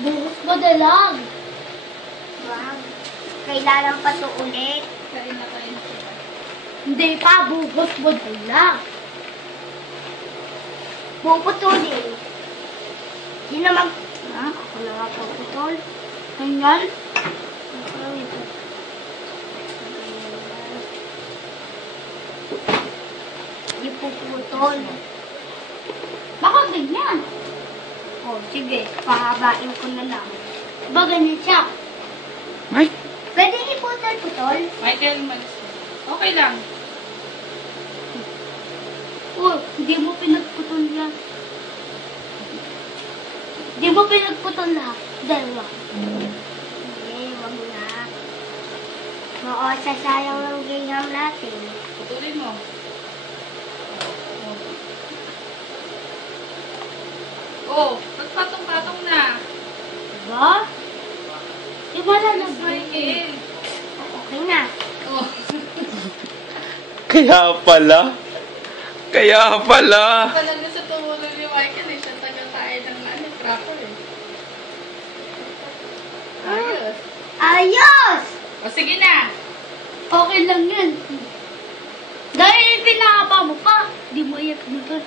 Buhos mo na lang. Wow. Kailangan pa to ulit. Kain na kain sila. Hindi pa, buhos mo na lang. Puputulin. Yun naman. Ako na nga puputol. Ganyan. Yung puputol. Baka ganyan. O, sige. Pahabain ko na lang. Ba ganyan siya? Ay, Pwede iputol-putol? Michael, malis. Okay lang. Oh, hindi mo pinagputol yan. Hindi mo pinagputol lahat. Dalawa. Hindi, wag na. Oo, sasayang ng gayam natin. Putulin mo. Oh, magpatong-patong na. Diba? Diba na Miss Michael. Okay na. Oh. kaya pala. Kaya pala. Talaga sa tumulong ni Michael eh. Siya taga-tayo ng trapper eh. Ayos. Ayos! O sige na. Okay lang yan. Dahil pinahaba mo pa. Di mo iyak dito.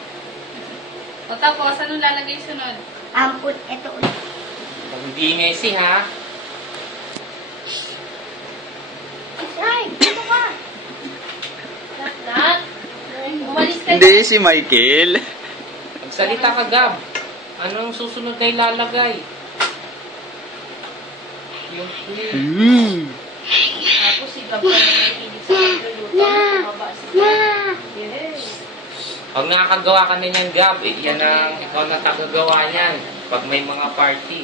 O tapos, anong lalagay sunod? Amput, ito ulit. Hindi ngesi ha. Right, dito ka. Nat, umalis ka Hindi si Michael. Magsalita ka, Gab. Anong susunod na ilalagay? Yung Tapos si Gab pa na nakikinig sa pagluluto. Tumaba siya. Yes. Pag nakakagawa ka na niyan, Gab, yan ang ikaw na tagagawa niyan. Pag may mga party.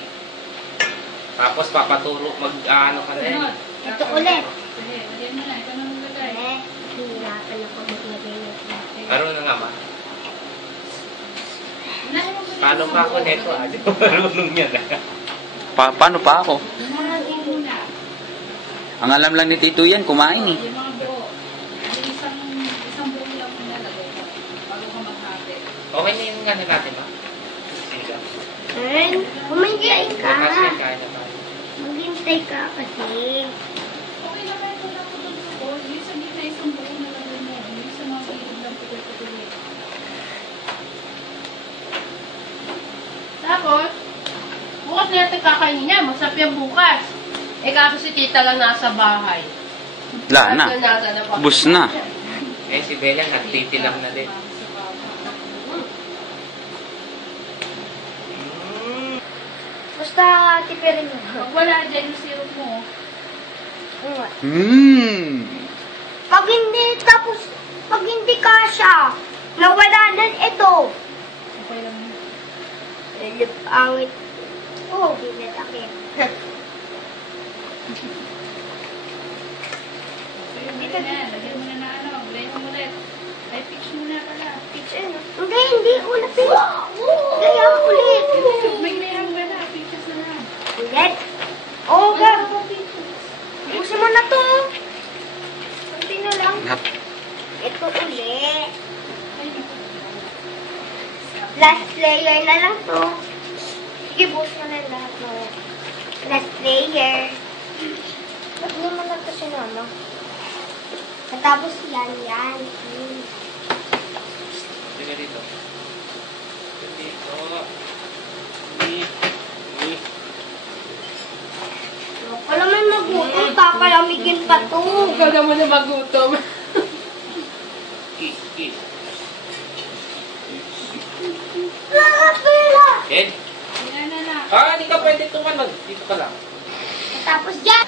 Tapos papaturo, mag-ano ka na yan. Sunod. Ito ulit. Sige, lagyan mo na. Ikaw na maglagay. Hihirapan ako maglagay ng natin. Marunong na nga ba? Unahin mo muna Paano yung pa ako buo. neto? Di ko marunong yan. Paano pa ako? Unahin muna. Ang alam lang ni Tito yan, kumain eh. Yung mga buo. Yung isang buo lang muna lagay mo. Bago ka maghati. Okay na yung gano'n natin, ba? Sige, Gab. Ren, humintay ka. Bukas may kain na tayo. Maghintay ka kasi. Okay na ba? Wala ko doon sa buo. Yung sa gitna isang buo na lagay mo. Yung sa mga gilid lang putol-putulin. Tapos, bukas na natin kakainin niya. Masarap yan bukas. Eh kaso si tita lang nasa bahay. Wala na. Bus na. Eh, si Bella nagtitilam na din. Basta tipirin mo. Pag wala dyan yung syrup mo. Pag hindi, tapos, pag hindi kasha, nawala na ito. Okay lang yun. Lip awit. Oh, binatakit. Dito na. Lagyan mo na na ano. Blend mo ulit. Ay, pitch mo na pala. Pitch hindi, ulit. Kaya ulit. May layang ba na? Pitches na na. Ulit. Oh, Gab. Busin mo na to. Kunti na lang. Ito ulit. Last layer na lang to. Sige, buhos mo na lahat mo. Last layer. Ba't naman lang to sinama? Matapos yan. Sige dito. Dito. Ako naman magutom, papalamigin pa to. Ikaw naman na magutom. Pila! Ken? Yan na na. Ah, hindi ka pwede tumanag. Dito ka lang. Tapos dyan.